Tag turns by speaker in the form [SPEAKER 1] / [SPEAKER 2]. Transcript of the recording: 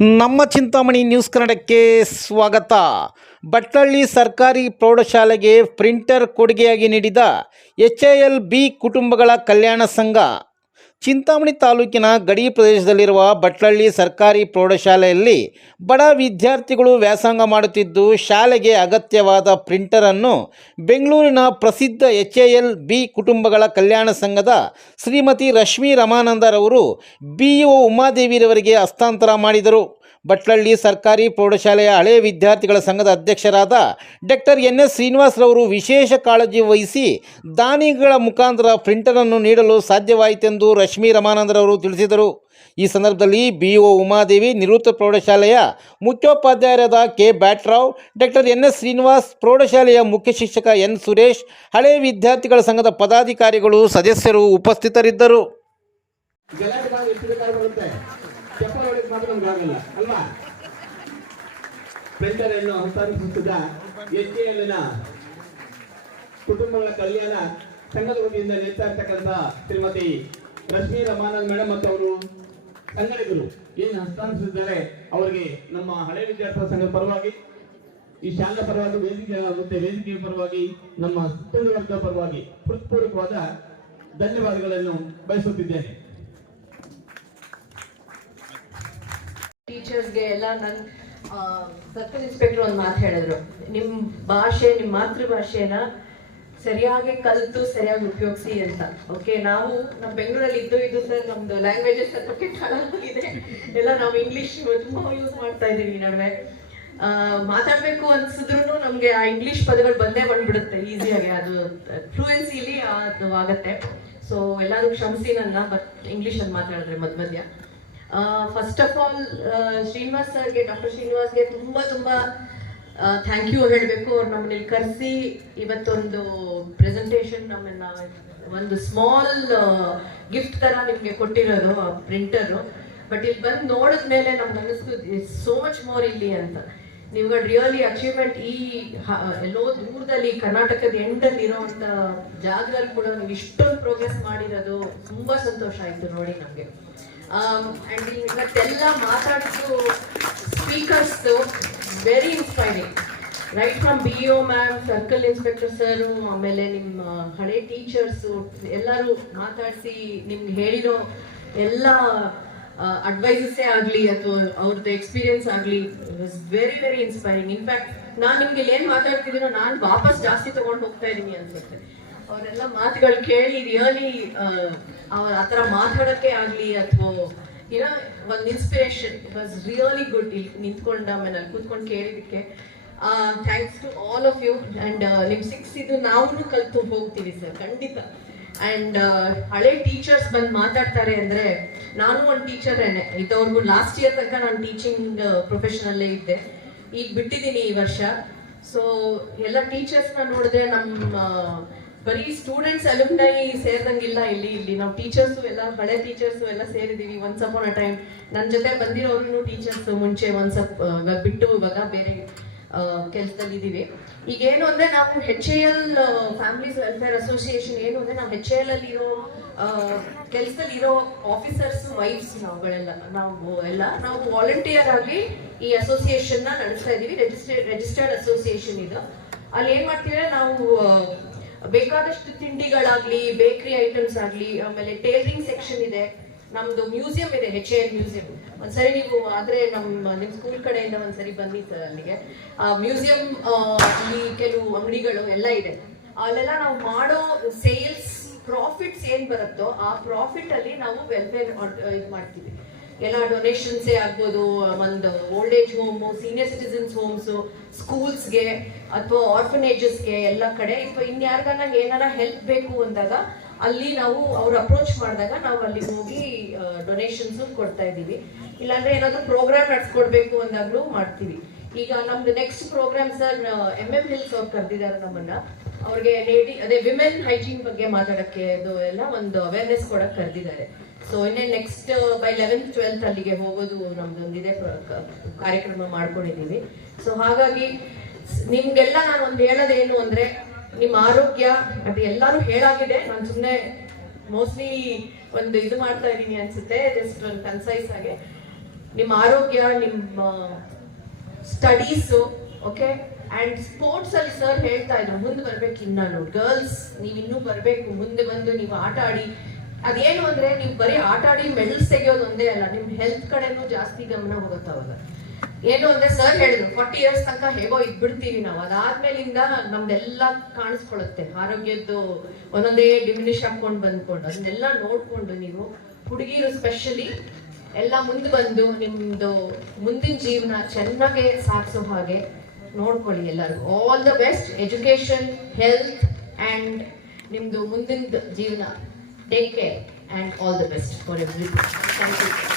[SPEAKER 1] ನಮ್ಮ ಚಿಂತಾಮಣಿ ನ್ಯೂಸ್ ಕನ್ನಡಕ್ಕೆ ಸ್ವಾಗತ. ಬಟ್ಲಳ್ಳಿ ಸರ್ಕಾರಿ ಪ್ರೌಢಶಾಲೆಗೆ ಪ್ರಿಂಟರ್ ಕೊಡುಗೆಯಾಗಿ ನೀಡಿದ ಎಚ್ ಎ ಎಲ್ ಬಿ ಕುಟುಂಬಗಳ ಕಲ್ಯಾಣ ಸಂಘ ಚಿಂತಾಮಣಿ ತಾಲೂಕಿನ ಗಡಿ ಪ್ರದೇಶದಲ್ಲಿರುವ ಬಟ್ಲಳ್ಳಿ ಸರ್ಕಾರಿ ಪ್ರೌಢಶಾಲೆಯಲ್ಲಿ ಬಡ ವಿದ್ಯಾರ್ಥಿಗಳು ವ್ಯಾಸಂಗ ಮಾಡುತ್ತಿದ್ದು ಶಾಲೆಗೆ ಅಗತ್ಯವಾದ ಪ್ರಿಂಟರನ್ನು ಬೆಂಗಳೂರಿನ ಪ್ರಸಿದ್ಧ ಎಚ್ ಎ ಬಿ ಕುಟುಂಬಗಳ ಕಲ್ಯಾಣ ಸಂಘದ ಶ್ರೀಮತಿ ರಶ್ಮಿ ರಮಾನಂದರವರು ಬಿ ಉಮಾದೇವಿರವರಿಗೆ ಹಸ್ತಾಂತರ ಮಾಡಿದರು. ಬಟ್ಲಳ್ಳಿ ಸರ್ಕಾರಿ ಪ್ರೌಢಶಾಲೆಯ ಹಳೆ ವಿದ್ಯಾರ್ಥಿಗಳ ಸಂಘದ ಅಧ್ಯಕ್ಷರಾದ ಡಾಕ್ಟರ್ ಎನ್ ಎಸ್ ಶ್ರೀನಿವಾಸರವರು ವಿಶೇಷ ಕಾಳಜಿ ವಹಿಸಿ ದಾನಿಗಳ ಮುಖಾಂತರ ಪ್ರಿಂಟರನ್ನು ನೀಡಲು ಸಾಧ್ಯವಾಯಿತೆಂದು ರಶ್ಮಿ ರಮಾನಂದರವರು ತಿಳಿಸಿದರು. ಈ ಸಂದರ್ಭದಲ್ಲಿ ಬಿ ಒ ಉಮಾದೇವಿ, ನಿವೃತ್ತ ಪ್ರೌಢಶಾಲೆಯ ಮುಖ್ಯೋಪಾಧ್ಯಾಯರಾದ K Byatrao, doctor N S Srinivas, ಪ್ರೌಢಶಾಲೆಯ ಮುಖ್ಯ ಶಿಕ್ಷಕ ಎನ್ ಸುರೇಶ್, ಹಳೆ ವಿದ್ಯಾರ್ಥಿಗಳ ಸಂಘದ ಪದಾಧಿಕಾರಿಗಳು, ಸದಸ್ಯರು ಉಪಸ್ಥಿತರಿದ್ದರು.
[SPEAKER 2] ಗಲಾಟೆ ಮಾಡಿ ಎಷ್ಟು ಬೇಕಾದ್ರೂ ಬರುತ್ತೆ. ಚಪ್ಪಲ್ ಹೊಡೆದು ಮಾತ್ರ ನಮ್ಗೆ ಆಗಲ್ಲ, ಅಲ್ವಾ? ಪ್ರಿಂಟರ್ ಅನ್ನು ಹಸ್ತಾಂತರಿಸಿದ ಎಚ್ ಎಲ್ನ ಕುಟುಂಬಗಳ ಕಲ್ಯಾಣ ಸಂಘದ ವತಿಯಿಂದ ಇರ್ತಕ್ಕಂಥ ಶ್ರೀಮತಿ ರಶ್ಮಿ ರಮಾನಂದ್ ಮೇಡಮ್ ಮತ್ತು ಅವರು ಸಂಘಟಕರು ಏನು ಹಸ್ತಾಂತರಿಸಿದ್ದಾರೆ, ಅವರಿಗೆ ನಮ್ಮ ಹಳೆ ವಿದ್ಯಾರ್ಥಿಗಳ ಸಂಘದ ಪರವಾಗಿ, ಈ ಶಾಲಾ ಪರವಾಗಿ, ವೇದಿಕೆ ಮತ್ತೆ ಪರವಾಗಿ, ನಮ್ಮ ಸಿಬ್ಬಂದಿ ವರ್ಗ ಪರವಾಗಿ, ಹೃತ್ಪೂರ್ವಕವಾದ ಧನ್ಯವಾದಗಳನ್ನು ಬಯಸುತ್ತಿದ್ದೇನೆ.
[SPEAKER 3] ಟೀಚರ್ಸ್ಗೆ ಎಲ್ಲ ನನ್ನ ಸರ್ಕಲ್ ಇನ್ಸ್ಪೆಕ್ಟರ್ ಒಂದು ಮಾತು ಹೇಳಿದ್ರು. ನಿಮ್ಮ ಭಾಷೆ ನಿಮ್ಮ ಮಾತೃಭಾಷೆನ ಸರಿಯಾಗಿ ಕಲಿತು, ಸರಿಯಾಗಿ ಉಪಯೋಗಿಸಿ ಅಂತ. ಓಕೆ ನಾವು ನಮ್ಮ ಬೆಂಗಳೂರಲ್ಲಿ ಇದ್ದು ಇದ್ದು ಸರ್ ನಮ್ದು ಲ್ಯಾಂಗ್ವೇಜಸ್ ಸ್ವಲ್ಪ ಕೆಟ್ಟಾಗಿದೆ ಎಲ್ಲ ನಾವು ಇಂಗ್ಲಿಷ್ ತುಂಬ ಯೂಸ್ ಮಾಡ್ತಾ ಇದೀವಿ ಈ ನಡುವೆ. ಮಾತಾಡಬೇಕು ಅನ್ಸಿದ್ರು ನಮ್ಗೆ ಆ ಇಂಗ್ಲಿಷ್ ಪದಗಳು ಬಂದೇ ಬಂದ್ಬಿಡುತ್ತೆ ಈಸಿಯಾಗಿ ಅದು ಫ್ಲೂಯೆನ್ಸಿಲಿ ಅದು ಆಗುತ್ತೆ. ಸೊ ಎಲ್ಲರೂ ಕ್ಷಮಿಸಿ ನನ್ನ ಬಟ್ ಇಂಗ್ಲಿಷ್ ಅಲ್ಲಿ ಮಾತಾಡಿದ್ರೆ ಮಧ್ಯ. ಫಸ್ಟ್ ಆಫ್ ಆಲ್ ಶ್ರೀನಿವಾಸ್ ಸರ್ಗೆ, ಡಾಕ್ಟರ್ ಶ್ರೀನಿವಾಸ್ಗೆ ತುಂಬಾ ತುಂಬಾ ಥ್ಯಾಂಕ್ ಯು ಹೇಳಬೇಕು. ಅವ್ರು ನಮ್ಮನ್ನ ಕರೆಸಿ ಇವತ್ತೊಂದು ಪ್ರೆಸೆಂಟೇಷನ್ ನಮ್ಮನ್ನ ಒಂದು ಸ್ಮಾಲ್ ಗಿಫ್ಟ್ ತರ ನಿಮಗೆ ಕೊಟ್ಟಿರೋದು ಪ್ರಿಂಟರು ಬಟ್ ಇಲ್ಲಿ ಬಂದು ನೋಡಿದ್ಮೇಲೆ ನಮ್ಗೆ ಅನಿಸ್ತು ಸೋ ಮಚ್ ಮೋರ್ ಇಲ್ಲಿ ಅಂತ. ನೀವುಗಳು ರಿಯಲಿ ಅಚೀವ್ಮೆಂಟ್ ಈ ಎಲ್ಲೋ ದೂರದಲ್ಲಿ, ಕರ್ನಾಟಕದ ಎಂಡಲ್ಲಿ ಇರೋವಂಥ ಜಾಗದಲ್ಲಿ ಕೂಡ ನೀವು ಇಷ್ಟೊಂದು ಪ್ರೋಗ್ರೆಸ್ ಮಾಡಿರೋದು ತುಂಬಾ ಸಂತೋಷ ಆಯ್ತು ನೋಡಿ ನಮಗೆ. ಅಂಡ್ ಇವತ್ತೆಲ್ಲ ಮಾತಾಡಿದ್ದು ಸ್ಪೀಕರ್ಸ್ದು very inspiring right from B O ma'am circle inspector sir ಆಮೇಲೆ ನಿಮ್ಮ ಹಳೆ ಟೀಚರ್ಸು ಎಲ್ಲರೂ ಮಾತಾಡಿಸಿ ನಿಮ್ಗೆ ಹೇಳಿರೋ ಎಲ್ಲ ಅಡ್ವೈಸಸ್ಸೇ ಆಗಲಿ ಅಥವಾ ಅವ್ರದ್ದು ಎಕ್ಸ್ಪೀರಿಯನ್ಸ್ ಆಗಲಿ ವೆರಿ ವೆರಿ ಇನ್ಸ್ಪೈರಿಂಗ್ ಇನ್ಫ್ಯಾಕ್ಟ್ ನಾನು ನಿಮ್ಗೆ ಏನು ಮಾತಾಡ್ತಿದ್ದೀನೋ ನಾನು ವಾಪಸ್ ಜಾಸ್ತಿ ತೊಗೊಂಡು ಹೋಗ್ತಾ ಇದ್ದೀನಿ ಅನ್ಸುತ್ತೆ. ಅವರೆಲ್ಲ ಮಾತುಗಳು ಕೇಳಿ ರಿಯಲಿ ಅವ್ರ ಆ ಥರ ಮಾತಾಡೋಕ್ಕೆ ಆಗಲಿ ಅಥವಾ ಏನೋ ಒಂದು ಇನ್ಸ್ಪಿರೇಷನ್ ವಾಸ್ ರಿಯಲಿ ಗುಡ್ ಇಲ್ಲಿ ನಿಂತ್ಕೊಂಡು ಆಮೇಲೆ ಅಲ್ಲಿ ಕೂತ್ಕೊಂಡು ಕೇಳಿದ್ದಕ್ಕೆ. Thanks to all of you and ನಿಮ್ಮ ಸಿಕ್ಸ್ ಇದು ನಾವು ಕಲ್ತು ಹೋಗ್ತೀವಿ ಸರ್, ಖಂಡಿತ. ಆ್ಯಂಡ್ ಹಳೆ ಟೀಚರ್ಸ್ ಬಂದು ಮಾತಾಡ್ತಾರೆ ಅಂದರೆ ನಾನು ಒಂದು ಟೀಚರೇನೆ ಇದ್ದವ್ರಿಗೂ ಲಾಸ್ಟ್ ಇಯರ್ ತನಕ ನಾನು ಟೀಚಿಂಗ್ ಪ್ರೊಫೆಷನಲ್ಲೇ ಇದ್ದೆ. ಈಗ ಬಿಟ್ಟಿದ್ದೀನಿ ಈ ವರ್ಷ. ಸೊ ಎಲ್ಲ ಟೀಚರ್ಸ್ನ ನೋಡಿದ್ರೆ ನಮ್ಮ ಬರೀ ಸ್ಟೂಡೆಂಟ್ಸ್ ಅಲುಮ್ನೈ ಸೇರ್ದಂಗಿಲ್ಲ ಇಲ್ಲಿ ಇಲ್ಲಿ. ನಾವು ಟೀಚರ್ಸು ಎಲ್ಲ, ಹಳೆ ಟೀಚರ್ಸು ಎಲ್ಲ ಸೇರಿದೀವಿ ಒನ್ಸ್ ಸಪೋನ್ ಅ ಟೈಮ್ ನನ್ನ ಜೊತೆ ಬಂದಿರೋರು ಟೀಚರ್ಸ್ ಮುಂಚೆ ಒನ್ಸ್ ಸಪ್ ಬಿಟ್ಟು ಇವಾಗ ಬೇರೆ ಕೆಲಸದಲ್ಲಿ ಇದ್ದೀವಿ ಈಗ ಏನು ಅಂದ್ರೆ ನಾವು H A L families welfare association ಏನು ಅಂದ್ರೆ ನಾವು ಹೆಚ್ ಎ ಎಲ್ ಅಲ್ಲಿ ಇರೋ ಕೆಲಸದಲ್ಲಿ ಆಫೀಸರ್ಸ್ ವೈಫ್ಸ್ ನಾವುಗಳೆಲ್ಲ. ನಾವು ಎಲ್ಲ, ನಾವು ವಾಲಂಟಿಯರ್ ಆಗಿ ಈ ಅಸೋಸಿಯೇಷನ್ನ ನಡೆಸ್ತಾ ಇದ್ದೀವಿ. ರಿಜಿಸ್ಟರ್ಡ್ ಅಸೋಸಿಯೇಷನ್ ಇದು. ಅಲ್ಲಿ ಏನ್ ಮಾಡ್ತೀವಿ ನಾವು ಬೇಕಾದಷ್ಟು ತಿಂಡಿಗಳಾಗ್ಲಿ ಬೇಕರಿ ಐಟಮ್ಸ್ ಆಗ್ಲಿ, ಆಮೇಲೆ ಟೇಲರಿಂಗ್ ಸೆಕ್ಷನ್ ಇದೆ. ನಮ್ದು ಮ್ಯೂಸಿಯಂ ಇದೆ ಹೆಚ್ ಎಲ್ ಮ್ಯೂಸಿಯಂ ಒಂದ್ಸರಿ ನೀವು ಆದ್ರೆ ನಮ್ಮ ನಿಮ್ ಸ್ಕೂಲ್ ಕಡೆಯಿಂದ ಒಂದ್ಸರಿ ಬನ್ನಿ ಸರ್ ಅಲ್ಲಿಗೆ. ಆ ಮ್ಯೂಸಿಯಂ ಅಲ್ಲಿ ಕೆಲವು ಅಂಗಡಿಗಳು ಎಲ್ಲ ಇದೆ. ಅಲ್ಲೆಲ್ಲ ನಾವು ಮಾಡೋ ಸೇಲ್ಸ್ ಪ್ರಾಫಿಟ್ಸ್ ಏನ್ ಬರುತ್ತೋ ಆ ಪ್ರಾಫಿಟ್ ಅಲ್ಲಿ ನಾವು ವೆಲ್ಫೇರ್ ಇದು ಮಾಡ್ತೀವಿ. ಎಲ್ಲ ಡೊನೇಷನ್ಸೇ ಆಗ್ಬೋದು, ಒಂದು old age home senior citizens homes ಸ್ಕೂಲ್ಸ್ಗೆ ಅಥವಾ ಆರ್ಫನೇಜಸ್ಗೆ ಎಲ್ಲ ಕಡೆ. ಅಥವಾ ಇನ್ಯಾರಿಗಾನ ಏನಾರ ಹೆಲ್ಪ್ ಬೇಕು ಅಂದಾಗ, ಅಲ್ಲಿ ನಾವು ಅವ್ರ ಅಪ್ರೋಚ್ ಮಾಡಿದಾಗ ನಾವು ಅಲ್ಲಿ ಹೋಗಿ ಡೊನೇಷನ್ಸು ಕೊಡ್ತಾ ಇದ್ದೀವಿ. ಇಲ್ಲಾಂದ್ರೆ ಏನಾದರೂ ಪ್ರೋಗ್ರಾಮ್ ನಡೆಸ್ಕೊಡ್ಬೇಕು ಅಂದಾಗ್ಲೂ ಮಾಡ್ತೀವಿ. ಈಗ ನಮ್ದು next program sir M M hills ಅವ್ರು ಕರೆದಿದ್ದಾರೆ ನಮ್ಮನ್ನ. ಅವ್ರಿಗೆ ಲೇಡಿ ಅದೇ ವಿಮೆನ್ ಹೈಜೀನ್ ಬಗ್ಗೆ ಮಾತಾಡಕ್ಕೆ ಅದು ಎಲ್ಲ ಒಂದು ಅವೇರ್ನೆಸ್ ಕೊಡಕ್ಕೆ ಕರೆದಿದ್ದಾರೆ. ಸೊ ಇನ್ನೇ ನೆಕ್ಸ್ಟ್ ಬೈ ಲೆವೆಂತ್ ಟ್ವೆಲ್ತ್ ಅಲ್ಲಿಗೆ ಹೋಗೋದು ನಮ್ದೊಂದಿದೆ ಕಾರ್ಯಕ್ರಮ ಮಾಡ್ಕೊಂಡಿದ್ದೀವಿ. ಸೊ ಹಾಗಾಗಿ ನಿಮ್ಗೆಲ್ಲ ನಾನು ಒಂದು ಹೇಳೋದೇನು ಅಂದ್ರೆ, ನಿಮ್ಮ ಆರೋಗ್ಯ, ಅದು ಎಲ್ಲರೂ ಹೇಳಾಗಿದೆ. ನಾನು ಸುಮ್ಮನೆ ಮೋಸ್ಟ್ಲಿ ಒಂದು ಇದು ಮಾಡ್ತಾ ಇದ್ದೀನಿ ಅನ್ಸುತ್ತೆ ಜಸ್ಟ್ ಒಂದು ಕನ್ಸೈಸ್ ಆಗಿ ನಿಮ್ಮ ಆರೋಗ್ಯ, ನಿಮ್ಮ ಸ್ಟಡೀಸು ಓಕೆ ಅಂಡ್ ಸ್ಪೋರ್ಟ್ಸ್ ಅಲ್ಲಿ ಸರ್ ಹೇಳ್ತಾ ಇದ್ರು, ಮುಂದೆ ಬರ್ಬೇಕು ಇನ್ನಾನು ಗರ್ಲ್ಸ್ ನೀವು ಇನ್ನೂ ಬರಬೇಕು, ಮುಂದೆ ಬಂದು ನೀವು ಆಟ ಆಡಿ ಅದೇನು ಅಂದ್ರೆ ನೀವು ಬರೀ ಆಟ ಆಡಿ ಮೆಡಲ್ಸ್ ತೆಗೆಯೋದು ಒಂದೇ ಅಲ್ಲ, ನಿಮ್ ಹೆಲ್ತ್ ಕಡೆನೂ ಜಾಸ್ತಿ ಗಮನ ಹೋಗುತ್ತೆ ಅವಾಗ. ಏನು ಅಂದ್ರೆ ಸರ್ ಹೇಳಿದ್ರು ಫಾರ್ಟಿ ಇಯರ್ಸ್ ತನಕ ಹೇಗೋ ಇದ್ಬಿಡ್ತೀವಿ ನಾವು. ಅದಾದ್ಮೇಲಿಂದ ನಮ್ದೆಲ್ಲ ಕಾಣಿಸ್ಕೊಳುತ್ತೆ ಆರೋಗ್ಯದ್ದು ಒಂದೊಂದೇ ಡಿಮಿನಿಷ್ ಹಾಕೊಂಡು ಬಂದ್ಕೊಂಡು, ಅದನ್ನೆಲ್ಲ ನೋಡ್ಕೊಂಡು ನೀವು ಹುಡುಗಿರು ಸ್ಪೆಷಲಿ ಎಲ್ಲ ಮುಂದೆ ಬಂದು ನಿಮ್ದು ಮುಂದಿನ ಜೀವನ ಚೆನ್ನಾಗೆ ಸಾಗಿಸೋ ಹಾಗೆ ನೋಡ್ಕೊಳ್ಳಿ ಎಲ್ಲರಿಗೂ. All the best education health and ನಿಮ್ದು ಮುಂದಿನ ಜೀವನ. Take care and all the best for everything. Thank you.